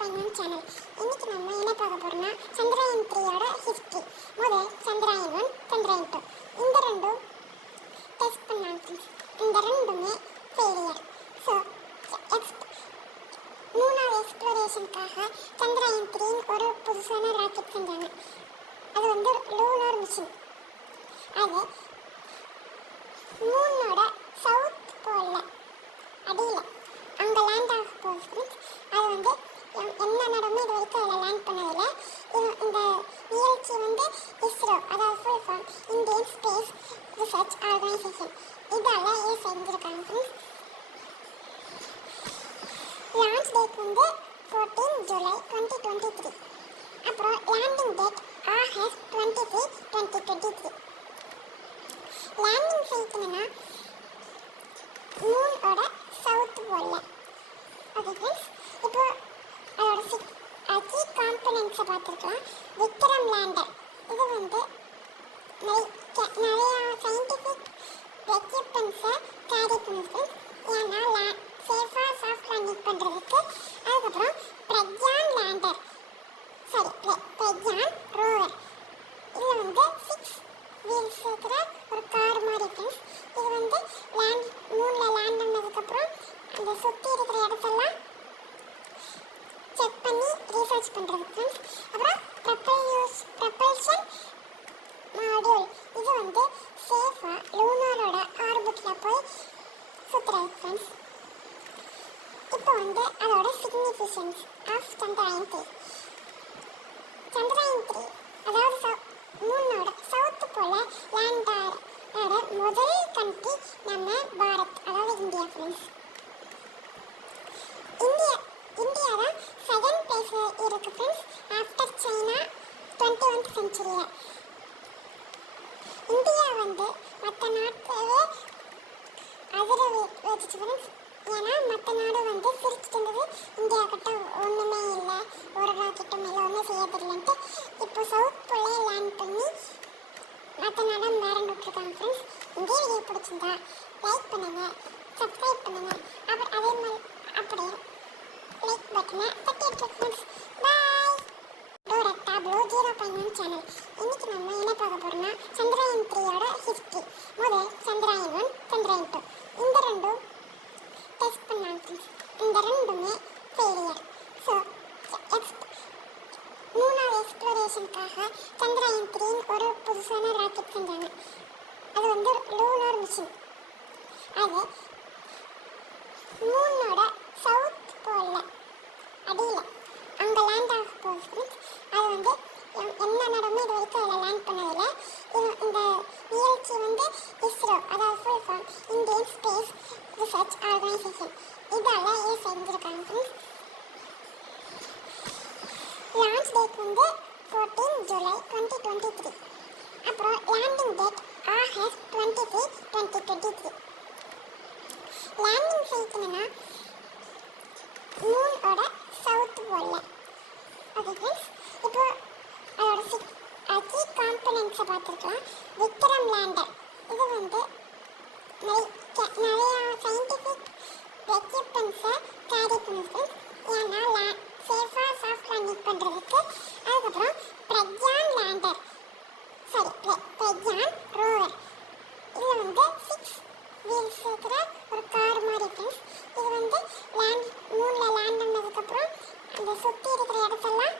0.1 channel. இன்னைக்கு நம்ம என்ன பார்க்க போறோம்னா சந்திராயன் 3யோட ஹிஸ்டரி. முதல் சந்திராயன் 1, சந்திராயன் 2 இந்த ரெண்டும் டெஸ்ட் பண்ணாங்க. இந்த ரெண்டுமே ஃபெயிலியர். ஸோ மூணாவது எக்ஸ்ப்ளோரேஷனுக்காக சந்திராயன் 3 ஒரு புதுசான ராக்கெட் செஞ்சாங்க. அது வந்து லூனார் மிஷின். அது மூணோட சவுத் போலில் அடியில் அங்கே லேண்ட் ஆக போகுது. அது வந்து என்ன நடமே இது வரைக்கும் அதில் லேண்ட் பண்ணதில்லை. இந்த நிகழ்ச்சி வந்து இஸ்ரோ, அதாவது full form Indian Space Research Organisation, இதால் ஏன் செஞ்சுருக்காங்க ஃப்ரெண்ட்ஸ். லான்ச் டேட் வந்து 14 ஜூலை 2023. அப்புறம் landing date August 23, 2023. Landing site என்னன்னா மூனோட சவுத் போலில். ஓகே ஃப்ரெண்ட்ஸ், இப்போ அதோட கீ காம்பனன்ட்ஸை பார்த்துருக்கலாம். விக்ரம் லேண்டர் இது வந்து நிறையா சயின்டிஃபிக் எக்யூப்மெண்ட்ஸை கேரி பண்ணுது. ஏன்னா சேஃபாக சாஃப்ட் லேண்டிங் பண்ணுறதுக்கு. அதுக்கப்புறம் பிரக்யான் லேண்டர், பிரக்யான் ரோவர். இதில் வந்து 6 வீல்ஸ் இருக்கிற ஒரு கார் மாதிரி ஃப்ரெண்ட்ஸ். இது வந்து மூணில் லேண்ட் பண்ணதுக்கப்புறம் அந்த சுற்றி இருக்கிற இடத்தெல்லாம் செக் பண்ணி ரீசர்ச் பண்ணுறது ஃப்ரெண்ட்ஸ். அப்புறம் ப்ரப்பல்ஷன் மாடியூல், இது வந்து சேஃபாக லூனாரோட ஆர்பிட்டில் போய் சுற்றுறது ஃப்ரெண்ட்ஸ். இப்போ வந்து அதோட சிக்னிஃபிகன்ஸ் ஆஃப் சந்திராயன் 3. சந்திராயன் 3 அதாவது மூணோட சவுத்து போல லேண்ட் ஆகிற முதல் கண்ட்ரி நம்ம பாரத், அதாவது இந்தியா ஃப்ரெண்ட்ஸ். இந்தியா தான் செகண்ட் பிளேஸில் இருக்குது ஃப்ரெண்ட்ஸ், ஆஃப்டர் சைனா 21th செஞ்சுரியில். இந்தியா வந்து மற்ற நாட்களே அதிர வச்சுச்சு ஃப்ரெண்ட்ஸ். ஏன்னா மற்ற நாடு வந்து சிரிச்சுட்டு இருந்தது, இந்தியா கிட்ட ஒன்றுமே இல்லை, ஒரு ராக்கெட்டும் இல்லை, ஒன்றும் செய்ய தெரியலன்ட்டு. இப்போ சவுத் போலே லேண்ட் பண்ணி மற்ற நாடம் மிரண்டு விட்டுருக்காங்க ஃப்ரெண்ட்ஸ். இந்த வீடியோ பிடிச்சிருந்தா லைக் பண்ணுங்கள், சப்ஸ்கிரைப் பண்ணுங்கள். அப்புறம் அதே மாதிரி அப்படியே லைக் பட்டனை தட்டி எடுத்து ஃப்ரெண்ட்ஸ். பாய். டோரக்டா ப்ளூ 0.1 சேனல். இன்னைக்கு நம்ம என்ன பார்க்க போறோம்னா சந்திராயன் 3யோட ஹிஸ்டரி. முதல் சந்திராயன் 1, சந்திராயன் 2 இந்த ரெண்டும் டெஸ்ட் பண்ணாங்க. இந்த ரெண்டுமே ஃபெயிலியர். ஸோ மூணாவது எக்ஸ்ப்ளோரேஷனுக்காக சந்திராயன் 3 ஒரு புதுசான ராக்கெட் செஞ்சாங்க. அது வந்து லூனார் மிஷின். அது மூணோட சவுத் போலில் அடியில் அங்கே லேண்ட் ஆக போகுது. அது வந்து என்ன நடமே இது வரைக்கும் அதில் லேண்ட் பண்ணதில்லை. இந்த நிகழ்ச்சி வந்து இஸ்ரோ, அதாவது full form Indian Space Research Organisation, இதால் ஏன் செஞ்சுருக்காங்க ஃப்ரெண்ட்ஸ். லான்ச் டேட் வந்து 14 ஜூலை 2023. அப்புறம் landing date August 23, 2023. Landing site என்னன்னா மூனோட சவுத் போலில். ஓகே ஃப்ரெண்ட்ஸ், இப்போ அதோட கீ காம்பனன்ட்ஸை பார்த்துருக்கலாம். விக்ரம் லேண்டர் இது வந்து நிறையா சயின்டிஃபிக் எக்யூப்மெண்ட்ஸை கேரி பண்ணுது. ஏன்னா சேஃபாக சாஃப்ட் லேண்டிங் பண்ணுறதுக்கு. அதுக்கப்புறம் பிரக்யான் லேண்டர், பிரக்யான் ரோவர். இதில் வந்து 6 வீல்ஸ் இருக்கிற ஒரு கார் மாதிரி ஃப்ரெண்ட்ஸ். இது வந்து மூணில் லேண்ட் பண்ணதுக்கப்புறம் அந்த சுற்றி இருக்கிற இடத்தெல்லாம்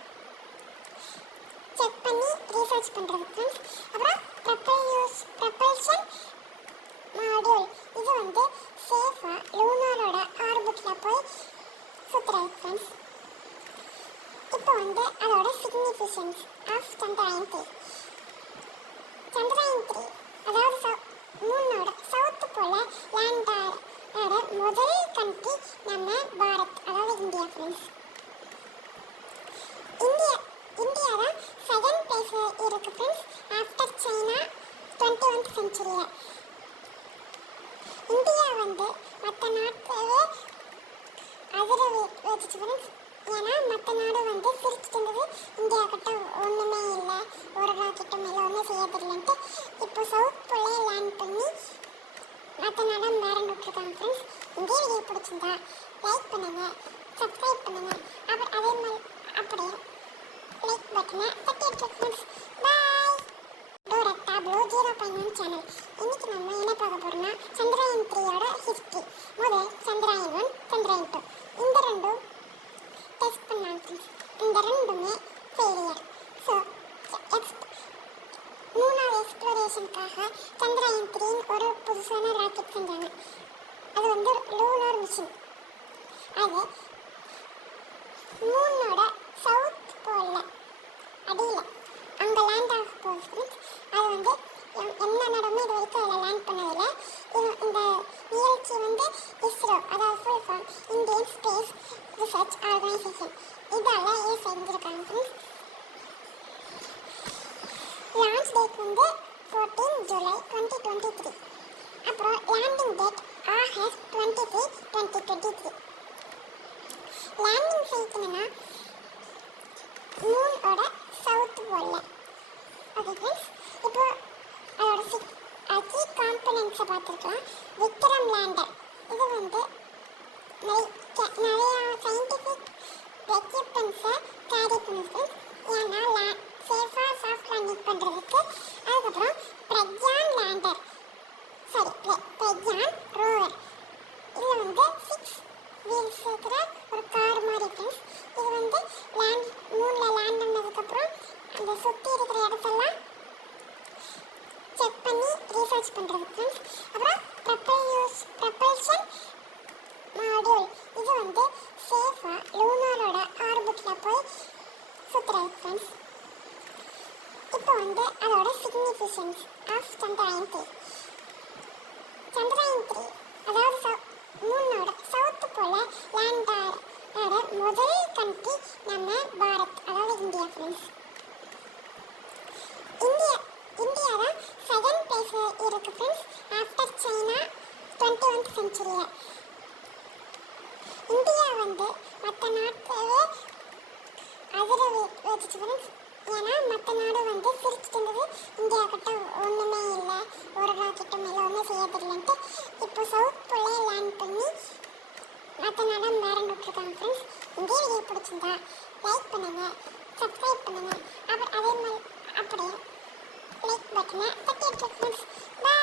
செக் பண்ணி ரீசர்ச் பண்ணுறது ஃப்ரெண்ட்ஸ். அப்புறம் ப்ரப்பல்ஷன் மாடியூல், இது வந்து சேஃபாக லூனாரோட ஆர்பிட்டில் போய் சுற்றுறது ஃப்ரெண்ட்ஸ். இப்போ வந்து அதோட சிக்னிஃபிகன்ஸ் ஆஃப் சந்திராயன் 3. சந்திராயன் 3 அதாவது மூணோட சவுத்து போல லேண்ட் ஆகிற முதல் கண்ட்ரி நம்ம பாரத், அதாவது இந்தியா ஃப்ரெண்ட்ஸ். இந்தியா தான் செகண்ட் பிளேஸில் இருக்குது ஃப்ரெண்ட்ஸ், ஆஃப்டர் சைனா 21th செஞ்சுரியில். இந்தியா வந்து மற்ற நாட்களே அதிர வச்சுச்சு ஃப்ரெண்ட்ஸ். ஏன்னா மற்ற நாடு வந்து சிரிச்சுட்டு இருந்தது, இந்தியா கிட்ட ஒன்றுமே இல்லை, ஒரு ராக்கெட்டும் இல்லை, ஒன்றும் செய்ய தெரியலன்ட்டு. இப்போ சவுத் போலே லேண்ட் பண்ணி மற்ற நாடம் மிரண்டு விட்டுருக்காங்க ஃப்ரெண்ட்ஸ். இந்த வீடியோ பிடிச்சிருந்தா லைக் பண்ணுங்கள், சப்ஸ்கிரைப் பண்ணுங்கள். அப்புறம் அதே மாதிரி பட்டனை தட்டி எடுத்து friends. Bye. Dora blue 0.1 channel. இன்னைக்கு நம்ம என்ன பார்க்க போறோம்னா சந்திராயன் 3யோட ஹிஸ்டரி. முதல் சந்திராயன் 1, சந்திராயன் 2 இந்த ரெண்டும் டெஸ்ட் பண்ணாங்க ஃப்ரெண்ட்ஸ். இந்த ரெண்டுமே ஃபெயிலியர். ஸோ மூணாவது எக்ஸ்ப்ளோரேஷனுக்காக சந்திராயன் 3 ஒரு புதுசான ராக்கெட் செஞ்சாங்க. அது வந்து லூனார் மிஷின். அது மூணோட சவுத் போல்ல அடியில் அங்கே லேண்ட் ஆக போகுது ஃப்ரெண்ட்ஸ். அது வந்து என்ன நடமே இது வரைக்கும் அதில் லேண்ட் பண்ணதில்லை. இந்த நிகழ்ச்சி வந்து இஸ்ரோ, அதாவது full form Indian Space Research Organisation, இதால் ஏன் செஞ்சுருக்காங்க ஃப்ரெண்ட்ஸ். லான்ச் டேட் வந்து 14 ஜூலை 2023. அப்புறம் லேண்டிங் டேட் ஆகஸ்ட் 23, 2023. லேண்டிங் செய்யணும்னா மூனோட சவுத் போல்ல. ஓகே ஃப்ரெண்ட்ஸ், இப்போ அதோட கீ காம்பனன்ட்ஸை பார்த்துருக்கலாம். விக்ரம் லேண்டர் இது வந்து நிறையா சயின்டிஃபிக் எக்யூப்மெண்ட்ஸை கேரி பண்ணுது. ஏன்னா சேஃபாக சாஃப்ட் லேண்டிங் பண்ணுறதுக்கு. அதுக்கப்புறம் பிரக்யான் லேண்டர், பிரக்யான் ரோவர். இதில் வந்து 6 வீல்ஸ் இருக்கிற ஒரு கார் மாதிரி ஃப்ரெண்ட்ஸ். இது வந்து மூணில் லேண்ட் பண்ணதுக்கப்புறம் அந்த சுற்றி இருக்கிற இடத்தெல்லாம் செக் பண்ணி ரீசர்ச் பண்ணுறது ஃப்ரெண்ட்ஸ். அப்புறம் ப்ரப்பல்ஷன் மாடியூல், இது வந்து சேஃபாக லூனாரோட ஆர்பிட்டில் போய் சுற்றுறது ஃப்ரெண்ட்ஸ். இப்போ வந்து அதோட சிக்னிஃபிகன்ஸ் ஆஃப் சந்திராயன் 3. சந்திராயன் 3 அதாவது மூணோட சவுத்து போல லேண்ட் ஆகிற முதல் கண்ட்ரி நம்ம பாரத், அதாவது இந்தியா ஃப்ரெண்ட்ஸ். இந்தியா தான் செகண்ட் பிளேஸில் இருக்குது ஃப்ரெண்ட்ஸ், ஆஃப்டர் சைனா 21th செஞ்சுரியில். இந்தியா வந்து மற்ற நாட்களே அதிர வச்சுச்சு ஃப்ரெண்ட்ஸ். ஏன்னா மற்ற நாடு வந்து சிரிச்சுட்டு இருந்தது, இந்தியா கிட்ட ஒன்றுமே இல்லை, ஒரு ராக்கெட்டும் இல்லை, ஒன்றும் செய்ய தெரியலன்ட்டு இப்போ சவுத் போலே லேண்ட் பண்ணி மற்ற நாடாக மேரண்ட் விட்டுருக்காங்க ஃப்ரெண்ட்ஸ். இந்த வீடியோ பிடிச்சிருந்தா லைக் பண்ணுங்கள், சப்ஸ்கிரைப் பண்ணுங்கள். அப்புறம் அதே மாதிரி அப்படியே லைக் பட்டனை தட்டி எடுத்து ஃப்ரெண்ட்ஸ். பாய்.